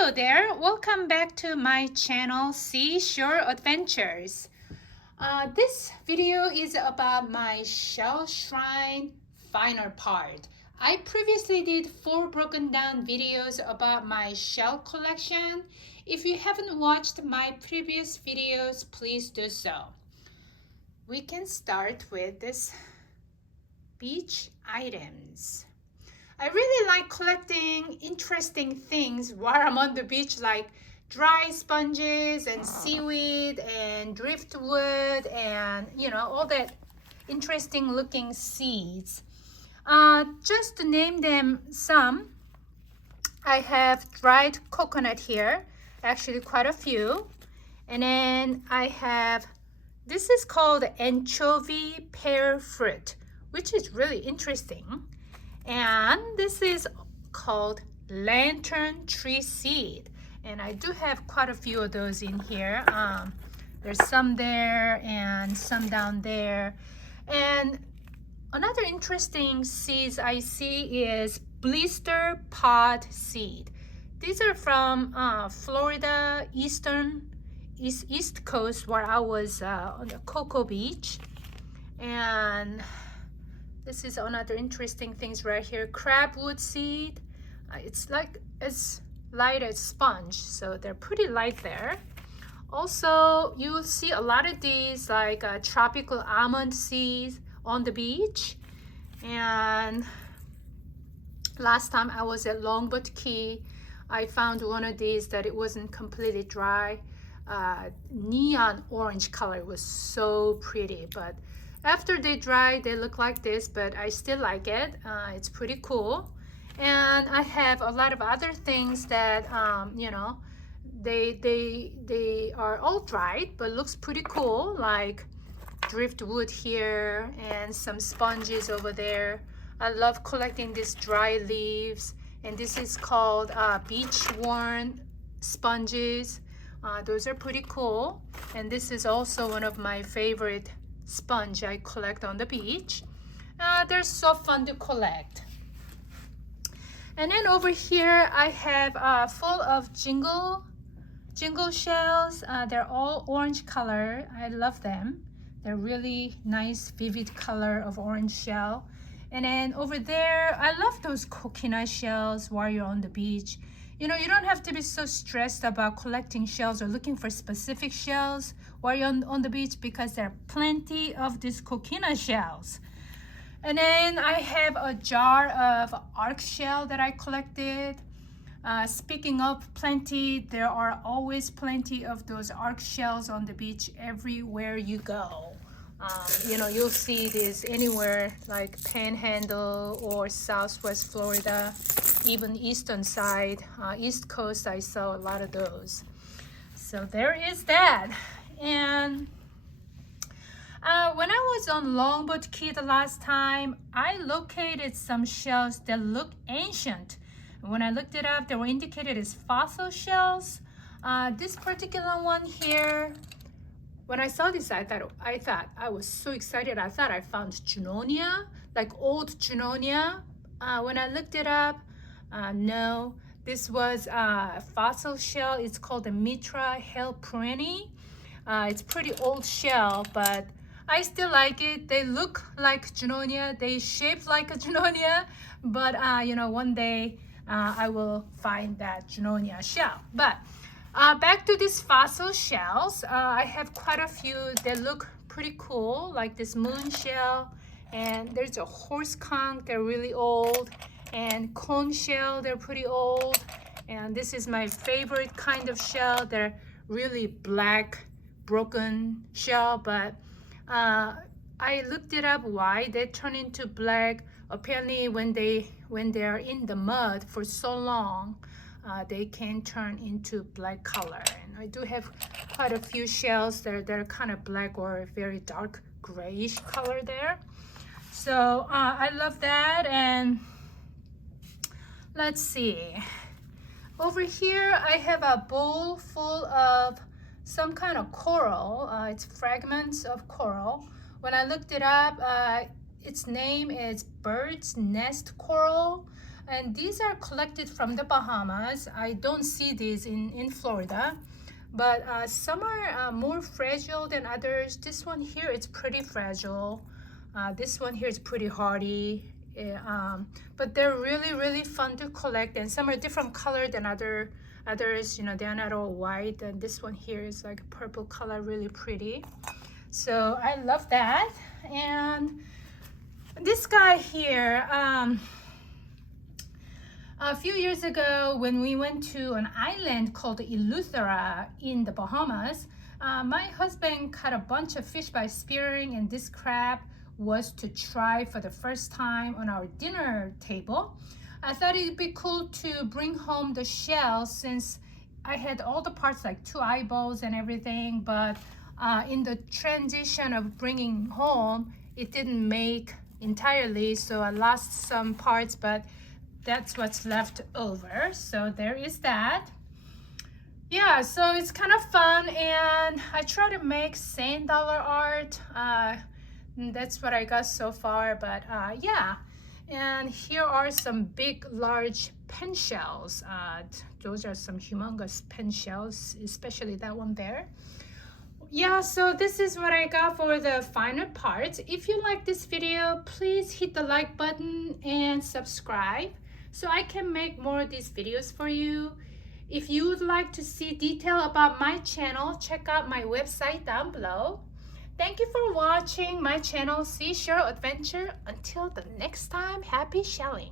Hello there, welcome back to my channel Seashore Adventures. This video is about my shell shrine finer part. I previously did 4 broken down videos about my shell collection. If you haven't watched my previous videos, please do so. We can start with this beach items. I really like collecting interesting things while I'm on the beach, like dry sponges and seaweed and driftwood and all that interesting looking seeds. Just to name them some, I have dried coconut here, actually quite a few. And then I have, this is called anchovy pear fruit, which is really interesting. And this is called lantern tree seed, and I do have quite a few of those in here. There's some there and some down there. And another interesting seeds I see is blister pod seed. These are from Florida, East Coast, where I was on the Cocoa Beach. And this is another interesting things right here, crabwood seed. It's like as light as sponge, so they're pretty light there. Also, you will see a lot of these like tropical almond seeds on the beach. And last time I was at Longboat Key, I found one of these that it wasn't completely dry. Neon orange color. It was so pretty, but after they dry, they look like this, but I still like it. It's pretty cool. And I have a lot of other things that, they are all dried, but looks pretty cool, like driftwood here and some sponges over there. I love collecting these dry leaves, and this is called beach-worn sponges. Those are pretty cool. And this is also one of my favorite sponge I collect on the beach. They're so fun to collect. And then over here I have full of jingle shells. They're all orange color. I love them. They're really nice vivid color of orange shell. And then over there, I love those coconut shells while you're on the beach. You don't have to be so stressed about collecting shells or looking for specific shells while you're on the beach, because there are plenty of these coconut shells. And then I have a jar of arc shell that I collected. Speaking of plenty, there are always plenty of those arc shells on the beach everywhere you go. You'll see this anywhere, like Panhandle or Southwest Florida, even eastern side, East Coast. I saw a lot of those. So there is that. And when I was on Longboat Key the last time, I located some shells that look ancient. When I looked it up, they were indicated as fossil shells. This particular one here, when I saw this, I thought I was so excited. I thought I found Junonia, like old Junonia. When I looked it up, no, this was a fossil shell. It's called the Mitra helpereni. It's pretty old shell, but I still like it. They look like Junonia. They shape like a Junonia, but one day I will find that Junonia shell. But back to these fossil shells, I have quite a few that look pretty cool, like this moon shell, and there's a horse conch, they're really old, and cone shell, they're pretty old. And this is my favorite kind of shell. They're really black, broken shell, but I looked it up why they turn into black. Apparently when they are in the mud for so long, they can turn into black color. And I do have quite a few shells that are kind of black or very dark grayish color there. So I love that. And let's see, over here I have a bowl full of some kind of coral. It's fragments of coral. When I looked it up, its name is bird's nest coral. And these are collected from the Bahamas. I don't see these in Florida, but some are more fragile than others. This one here, it's pretty fragile. This one here is pretty hardy. But they're really fun to collect, and some are different color than others. You know, they're not all white, and this one here is like a purple color, really pretty. So I love that. And this guy here, a few years ago when we went to an island called Eleuthera in the Bahamas, my husband caught a bunch of fish by spearing, and this crab was to try for the first time on our dinner table. I thought it'd be cool to bring home the shell since I had all the parts, like 2 eyeballs and everything, but in the transition of bringing home, it didn't make entirely, so I lost some parts, but that's what's left over. So there is that. Yeah, so it's kind of fun, and I try to make sand dollar art. That's what I got so far, but yeah. And here are some big, large pen shells. Those are some humongous pen shells, especially that one there. Yeah, so this is what I got for the finer parts. If you like this video, please hit the like button and subscribe so I can make more of these videos for you. If you would like to see detail about my channel, check out my website down below. Thank you for watching my channel, Seashore Adventure. Until the next time, happy shelling.